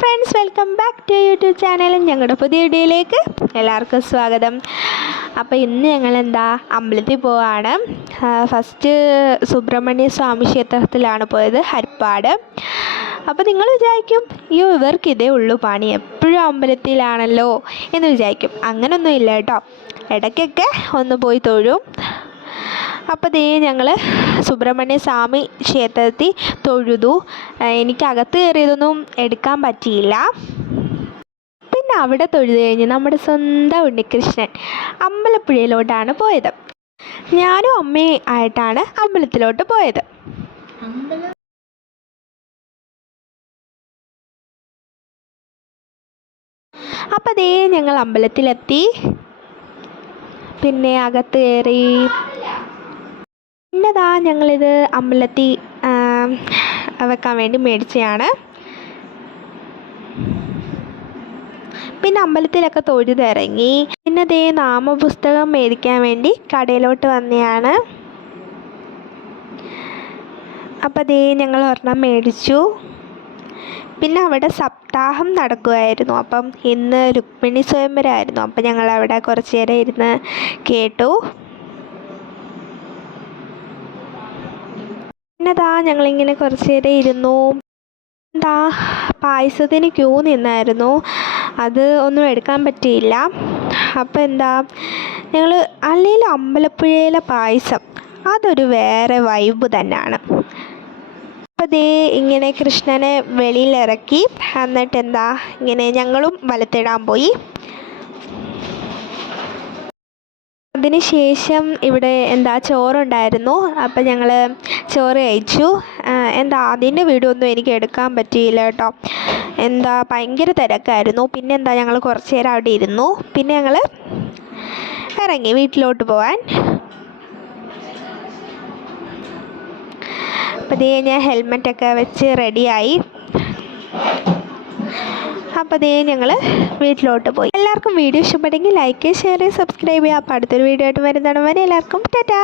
Friends, welcome back to YouTube channel. ഞങ്ങളുടെ പുതിയ വീഡിയോയിലേക്ക് എല്ലാവർക്കും സ്വാഗതം. അപ്പോൾ ഇന്ന് ഞങ്ങൾ അമ്പലത്തിൽ പോവാണ്. ഫസ്റ്റ് സുബ്രഹ്മണ്യ സ്വാമി ക്ഷേത്രത്തിലാണ് പോയത്, ഹരിപ്പാട്. അപ്പോൾ നിങ്ങൾ വിചാരിക്കും, അയ്യോ ഇവർക്ക് ഇതേ ഉള്ളൂ പണി, എപ്പോഴും അമ്പലത്തിലാണല്ലോ എന്ന് വിചാരിക്കും. അങ്ങനൊന്നും ഇല്ല കേട്ടോ, ഇടയ്ക്കൊക്കെ ഒന്ന് പോയി തൊഴും. അപ്പോൾ ഞങ്ങൾ സുബ്രഹ്മണ്യ സ്വാമി ക്ഷേത്രത്തിൽ തൊഴുതു. എനിക്ക് അകത്ത് കയറിയതൊന്നും എടുക്കാൻ പറ്റിയില്ല. പിന്നെ അവിടെ തൊഴുതു കഴിഞ്ഞ് നമ്മുടെ സ്വന്തം ഉണ്ണികൃഷ്ണൻ അമ്പലപ്പുഴയിലോട്ടാണ് പോയത്. ഞാനും അമ്മയും ആയിട്ടാണ് അമ്പലത്തിലോട്ട് പോയത്. അപ്പോൾ ഞങ്ങൾ അമ്പലത്തിലെത്തി. പിന്നെ അകത്ത് കയറി. പിന്നെ ഞങ്ങളിത് അമ്പലത്തിൽ വെക്കാൻ വേണ്ടി മേടിച്ചതാണ്. പിന്നെ അമ്പലത്തിലൊക്കെ തൊഴുതിറങ്ങി. പിന്നെ നാമപുസ്തകം മേടിക്കാൻ വേണ്ടി കടയിലോട്ട് വന്നതാണ്. അപ്പോൾ ഞങ്ങൾ ഒരെണ്ണം മേടിച്ചു. പിന്നെ അവിടെ സപ്താഹം നടക്കുമായിരുന്നു. അപ്പം ഇന്ന് രുക്മിണി സ്വയംവരമായിരുന്നു. അപ്പം ഞങ്ങൾ അവിടെ കുറച്ച് നേരം ഇരുന്ന് കേട്ടു. പിന്നെ ഞങ്ങളിങ്ങനെ കുറച്ച് നേരം ഇരുന്നു. പായസത്തിന് ക്യൂ നിന്നായിരുന്നു, അത് ഒന്നും എടുക്കാൻ പറ്റിയില്ല. അപ്പോൾ ഞങ്ങൾ അല്ലെങ്കിൽ അമ്പലപ്പുഴയിലെ പായസം അതൊരു വേറെ വൈബ് തന്നെയാണ്. അപ്പോൾ ഇങ്ങനെ കൃഷ്ണനെ വെളിയിലിറക്കി, എന്നിട്ട് ഇങ്ങനെ ഞങ്ങളും വലത്തിടാൻ പോയി. അതിന് ശേഷം ഇവിടെ ചോറുണ്ടായിരുന്നു. അപ്പം ഞങ്ങൾ ചോറ് കഴിച്ചു. അതിൻ്റെ വീഡിയോ ഒന്നും എനിക്ക് എടുക്കാൻ പറ്റിയില്ല കേട്ടോ, ഭയങ്കര തിരക്കായിരുന്നു. പിന്നെ ഞങ്ങൾ കുറച്ച് നേരം അവിടെ ഇരുന്നു. പിന്നെ ഞങ്ങൾ ഇറങ്ങി വീട്ടിലോട്ട് പോകാൻ. അപ്പം ഞാൻ ഹെൽമെറ്റൊക്കെ വെച്ച് റെഡിയായി. അപ്പോൾ ഞങ്ങൾ വീട്ടിലോട്ട് പോയി. എല്ലാവർക്കും വീഡിയോ ഇഷ്ടപ്പെട്ടെങ്കിൽ ലൈക്ക്, ഷെയർ, സബ്സ്ക്രൈബ് ചെയ്യുക. അപ്പോൾ അടുത്തൊരു വീഡിയോ ആയിട്ട് വരുന്നതാണ് വരെ എല്ലാവർക്കും ടാറ്റാ.